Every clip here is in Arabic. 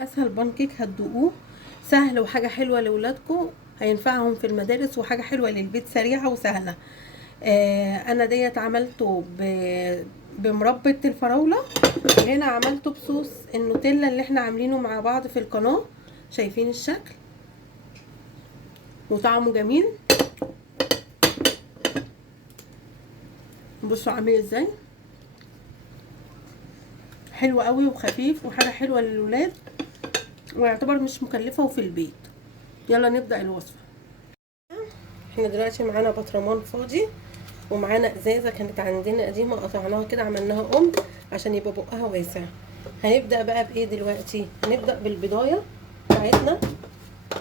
اسهل بانكيك هتدوقوه، سهل وحاجه حلوه لاولادكم، هينفعهم في المدارس وحاجه حلوه للبيت، سريعه وسهله. انا ديت عملته بمربى الفراوله، وهنا عملته بصوص النوتيلا اللي احنا عاملينه مع بعض في القناه. شايفين الشكل وطعمه جميل. بصوا عامل ازاي، حلو قوي وخفيف وحاجه حلوه للولاد، ويعتبر مش مكلفه وفي البيت. يلا نبدا الوصفه. احنا دلوقتي معانا بطرمان فاضي، ومعانا ازازه كانت عندنا قديمه قطعناها كده عملناها عشان يبقى بقها واسع. هنبدا بقى بايه دلوقتي؟ هنبدا بالبضايه بتاعتنا،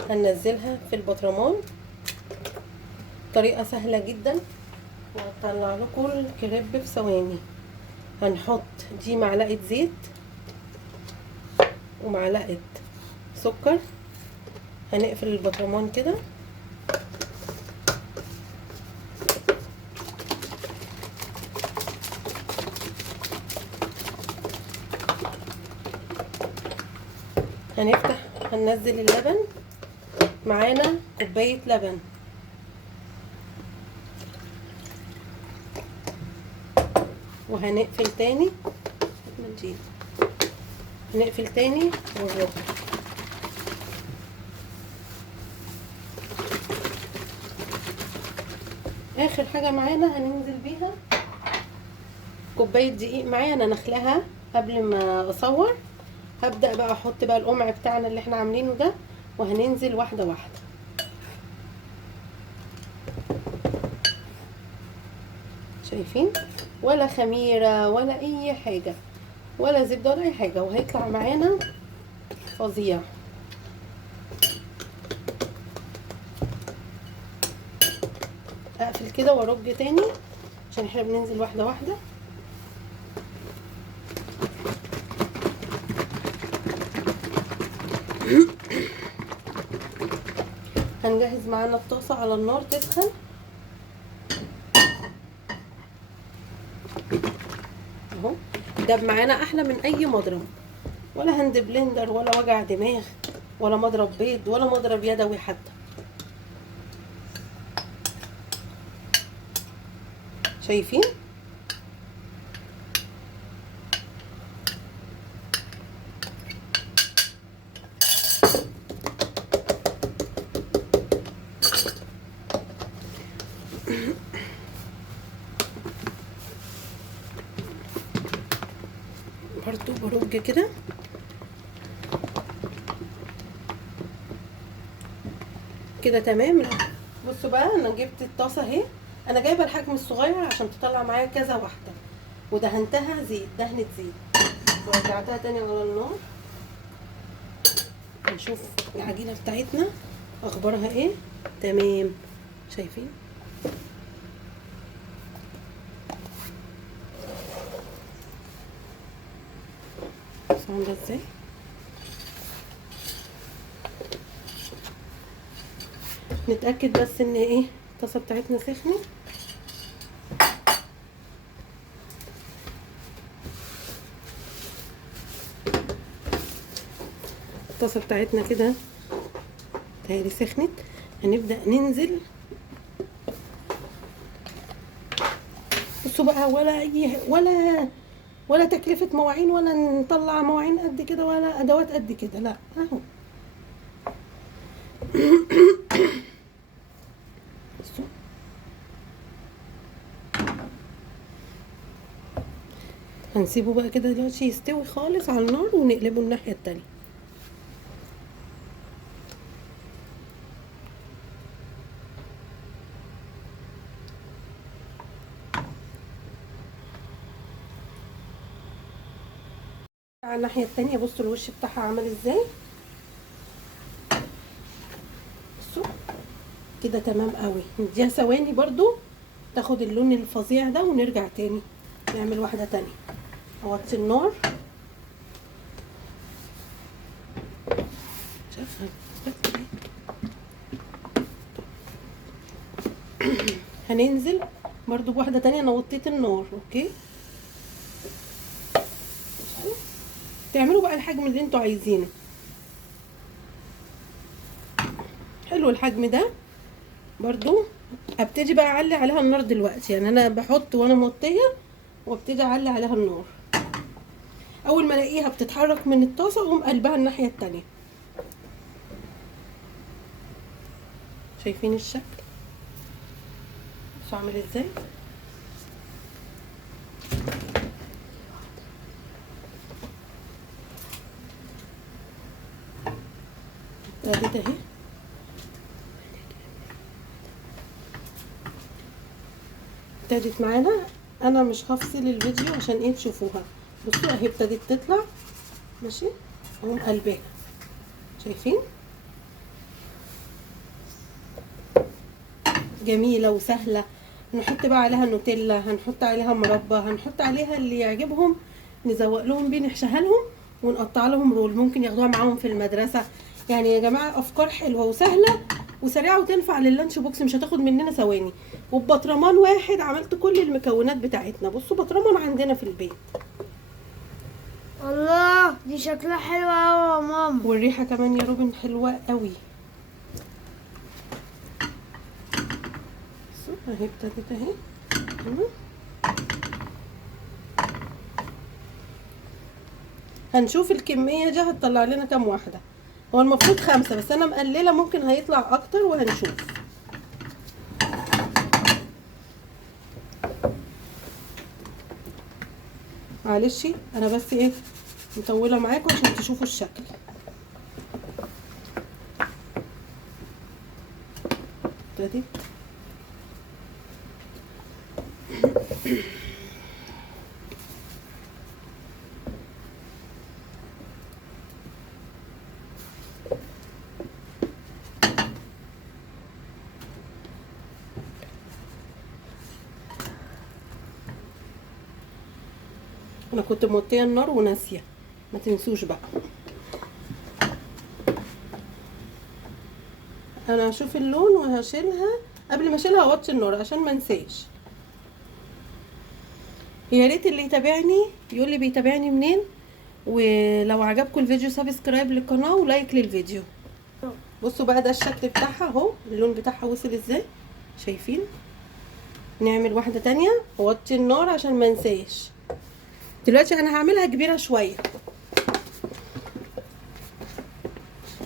هننزلها في البطرمان. طريقه سهله جدا وهطلع لكم الكريب في ثواني. هنحط دي معلقه زيت ومعلقه سكر، هنقفل البطرمان كده. هننزل اللبن، معانا كوبايه لبن، وهنقفل تاني. هنقفل تاني ونرد. اخر حاجه معانا هننزل بيها كوبايه دقيق، معايا انا نخلها قبل ما اصور. هبدا بقى احط بقى القمع بتاعنا اللي احنا عاملينه ده، وهننزل واحده واحده. شايفين؟ ولا خميره ولا اي حاجه، ولا زبده ولا اي حاجه، وهيطلع معانا فظيع. اقفل كده وارج تاني عشان احنا بننزل واحده واحده. هنجهز معانا الطاسه على النار تسخن اهو. ده معانا احلى من اي مضرب، ولا هاند بلندر ولا وجع دماغ ولا مضرب بيض ولا مضرب يدوي حتى. شايفين؟ برضو برج كده. كده تمام. بصوا بقى، انا جبت الطاسه اهي، انا جايبه الحجم الصغير عشان تطلع معايا كذا واحده، ودهنتها زيت، دهنه زيت، ورجعتها تاني على النار. نشوف العجينه بتاعتنا اخبارها ايه. تمام. شايفين؟ عامله ازاي؟ نتاكد بس ان ايه الطاسه بتاعتنا سخنت. الطاسه بتاعتنا كده تهيألي سخنت. هنبدا ننزل. بصوا بقى، ولا تكلفه مواعين، ولا نطلع مواعين قد كده، ولا ادوات قد كده، لا اهو. بصوا هنسيبه بقى كده دلوقتي يستوي خالص على النار، ونقلبه الناحيه التانيه. على الناحيه التانيه بصوا الوش بتاعها عامل ازاي. بصوا كده تمام قوي. نديها ثواني برضو تاخد اللون الفظيع ده، ونرجع تاني نعمل واحده تانيه. اوطي النار. هننزل برضو بواحده تانية. انا وطيت النار. اوكي، تعملوا بقى الحجم اللي انتوا عايزينه. حلو الحجم ده برضو. ابتدي بقى اعلي عليها النار دلوقتي، يعني انا بحط وانا موطيه وابتدي اعلي عليها النار. اول ما الاقيها بتتحرك من الطاسه اقوم قلبها الناحيه التانية. شايفين الشكل بصوا عامل ازاي؟ ابتدت اهي. ابتدت معانا. انا مش هفصل الفيديو عشان ايه تشوفوها. بصوا اهي ابتدت تطلع ماشي، اقوم قلبها. شايفين؟ جميله وسهله. نحط بقى عليها نوتيلا، هنحط عليها مربى، هنحط عليها اللي يعجبهم، نزوق لهم بيه، نحشيها لهم ونقطع لهم رول، ممكن ياخدوها معاهم في المدرسه. يعني يا جماعه افكار حلوه وسهله وسريعه وتنفع لللانش بوكس، مش هتاخد مننا ثواني. وببطرمان واحد عملت كل المكونات بتاعتنا. بصوا بطرمان عندنا في البيت. الله دي شكلها حلوة أوي يا ماما. والريحه كمان يا روبن حلوه قوي. اهي ابتدت اهي. هنشوف الكميه دي هتطلع لنا كام واحده. هو المفروض 5 بس انا مقلله، ممكن هيطلع اكتر وهنشوف. معلش انا بس ايه مطوله معاكم عشان تشوفوا الشكل. ابتدت انا كنت موطيه النار وناسيه، ما تنسوش بقى. انا هشوف اللون وهشيلها. قبل ما اشيلها اوطي النار عشان ما انساش. يا ريت اللي يتابعني يقول لي بيتابعني منين، ولو عجبكم الفيديو سبسكرايب للقناه ولايك للفيديو. بصوا بقى ده الشكل بتاعها اهو، اللون بتاعها وصل ازاي؟ شايفين؟ نعمل واحده تانية واوطي النار عشان ما انساش. دلوقتي انا هعملها كبيره شويه،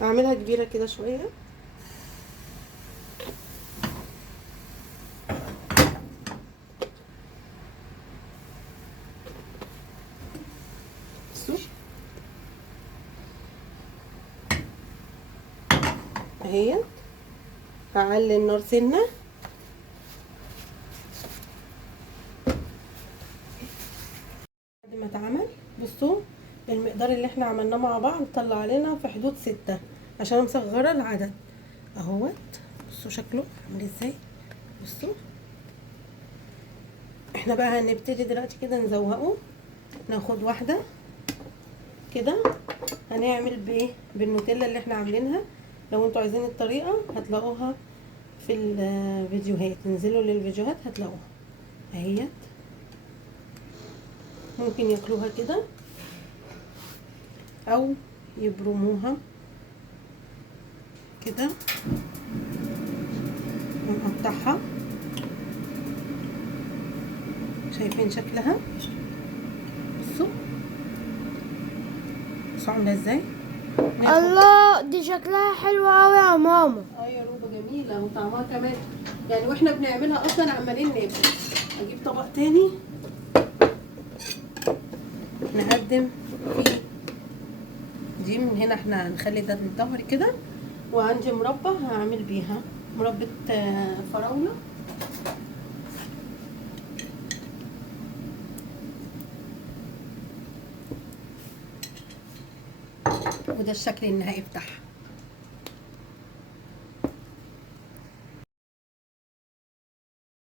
هعملها كبيره كده شويه. بصوا اهي. هعلي النار سنه. بعد ما اتعمل بصوا المقدار اللي احنا عملناه مع بعض طلع لنا في حدود 6 عشان مصغره العدد اهوت. بصوا شكله عامل ازاي. بصوا احنا بقى هنبتدي دلوقتي كده نزوقه. ناخد واحده كده هنعمل بايه بالنوتيلا اللي احنا عاملينها. لو انتوا عايزين الطريقه هتلاقوها في الفيديوهات، انزلوا للفيديوهات هتلاقوها اهيت. ممكن ياكلوها كده او يبرموها كده ونقطعها. شايفين شكلها؟ بصوا عامله ازاي. الله دي شكلها حلوة أوي يا ماما. يا روبه جميله وطعمها كمان يعني، واحنا بنعملها اصلا عمالين ناكل. اجيب طبق تاني نقدم فيه دي. من هنا احنا هنخلي ده من الظهر كده. وعندي مربى هعمل بيها مربى فراوله. وده الشكل النهائي بتاعها.